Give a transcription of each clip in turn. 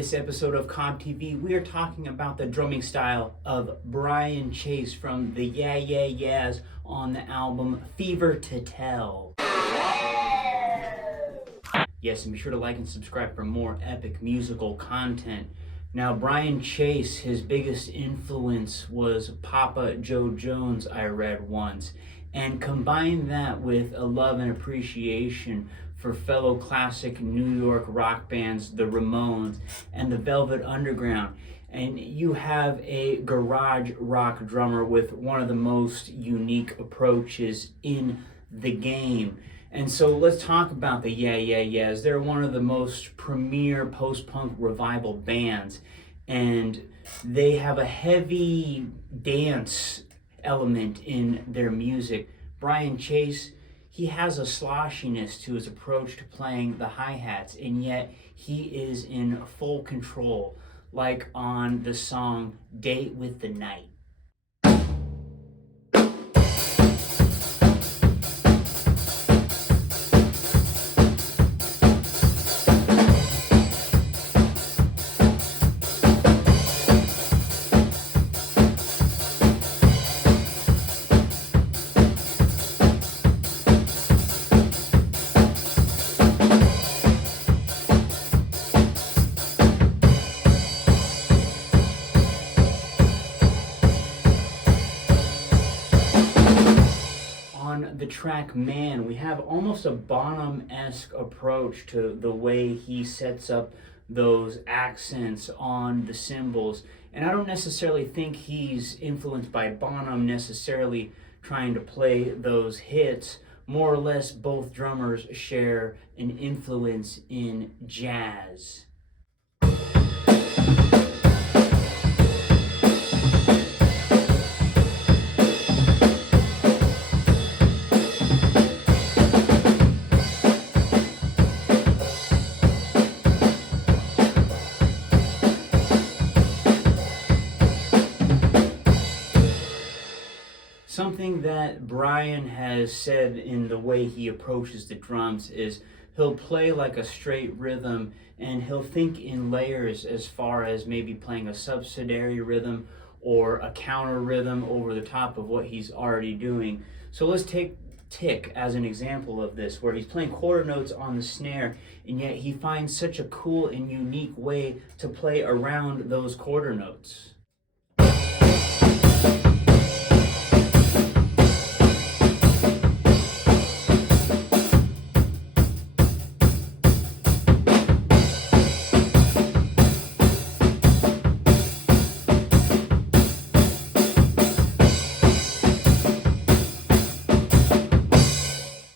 this episode of CobbTV, we are talking about the drumming style of Brian Chase from the Yeah Yeah Yeahs on the album Fever to Tell. Yes, and be sure to like and subscribe for more epic musical content. Now, Brian Chase, his biggest influence was Papa Joe Jones, I read once, and combine that with a love and appreciation for fellow classic New York rock bands, the Ramones and the Velvet Underground, and you have a garage rock drummer with one of the most unique approaches in the game. And so let's talk about the Yeah Yeah Yeahs. They're one of the most premier post-punk revival bands, and they have a heavy dance element in their music. Brian Chase, he has a sloshiness to his approach to playing the hi-hats, and yet he is in full control, like on the song Date with the Night. On the track Man, we have almost a Bonham-esque approach to the way he sets up those accents on the cymbals. And I don't necessarily think he's influenced by Bonham necessarily trying to play those hits. More or less, both drummers share an influence in jazz. Something that Brian has said in the way he approaches the drums is he'll play like a straight rhythm, and he'll think in layers as far as maybe playing a subsidiary rhythm or a counter rhythm over the top of what he's already doing. So let's take Tick as an example of this, where he's playing quarter notes on the snare, and yet he finds such a cool and unique way to play around those quarter notes.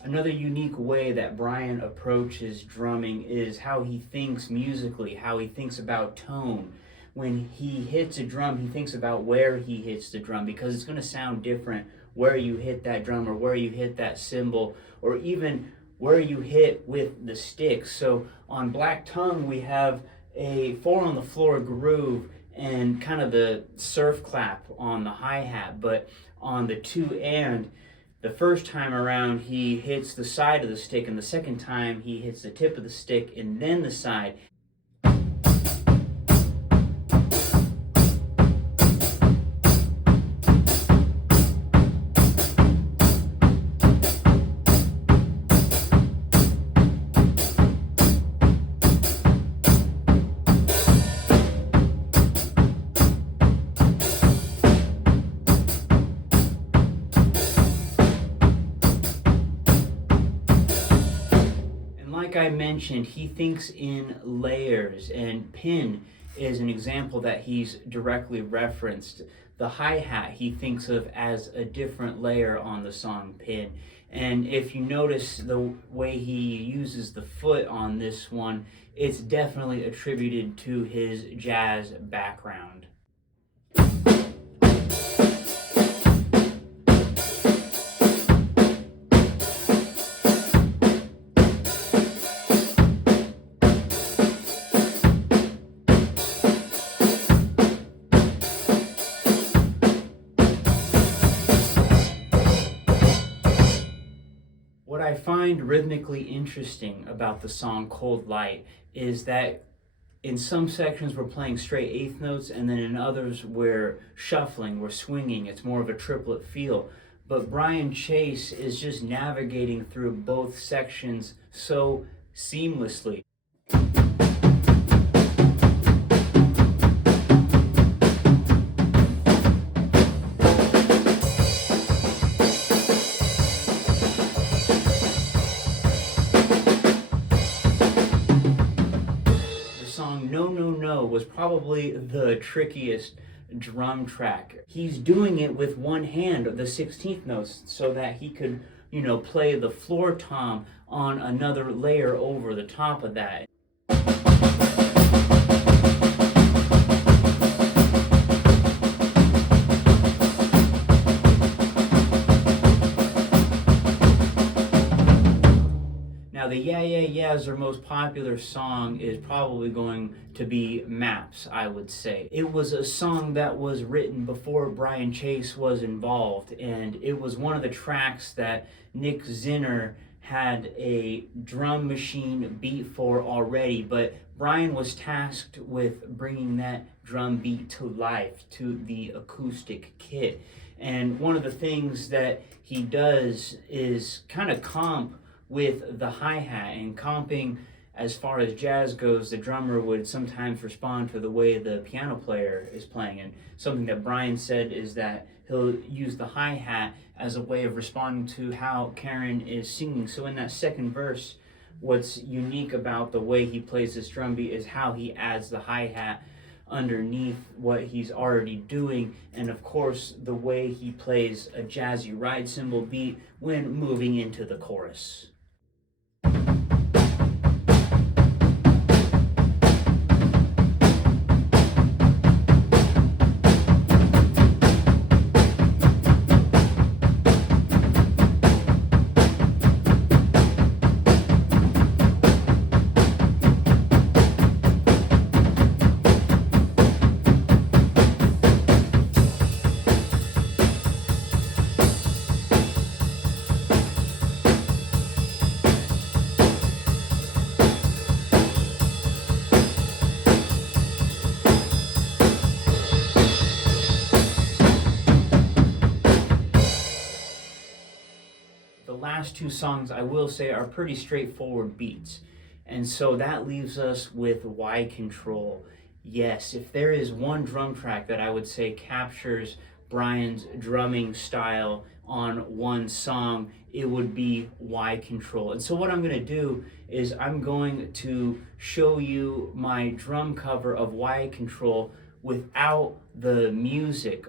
Another unique way that Brian approaches drumming is how he thinks musically, how he thinks about tone. When he hits a drum, he thinks about where he hits the drum, because it's going to sound different where you hit that drum or where you hit that cymbal, or even where you hit with the sticks. So on Black Tongue, we have a 4-on-the-floor groove and kind of the surf clap on the hi-hat, but on the the first time around, he hits the side of the stick, and the second time, he hits the tip of the stick and then the side. Like I mentioned, he thinks in layers, and Pin is an example that he's directly referenced. The hi-hat he thinks of as a different layer on the song Pin. And if you notice the way he uses the foot on this one, it's definitely attributed to his jazz background. I find rhythmically interesting about the song Cold Light is that In some sections we're playing straight eighth notes, and then in others we're shuffling, we're swinging. It's more of a triplet feel. But Brian Chase is just navigating through both sections so seamlessly. Song No No No was probably the trickiest drum track. He's doing it with one hand, the 16th notes, so that he could, play the floor tom on another layer over the top of that. Now, the Yeah Yeah Yeahs, their most popular song, is probably going to be Maps, I would say. It was a song that was written before Brian Chase was involved, and it was one of the tracks that Nick Zinner had a drum machine beat for already, but Brian was tasked with bringing that drum beat to life, to the acoustic kit. And one of the things that he does is kind of comp with the hi-hat, and comping as far as jazz goes, the drummer would sometimes respond to the way the piano player is playing. And something that Brian said is that he'll use the hi-hat as a way of responding to how Karen is singing. So in that second verse, what's unique about the way he plays this drum beat is how he adds the hi-hat underneath what he's already doing, and of course the way he plays a jazzy ride cymbal beat when moving into the chorus. The last two songs, I will say, are pretty straightforward beats. And so that leaves us with Y Control. Yes, if there is one drum track that I would say captures Brian's drumming style on one song, it would be Y Control. And so what I'm going to do is I'm going to show you my drum cover of Y Control without the music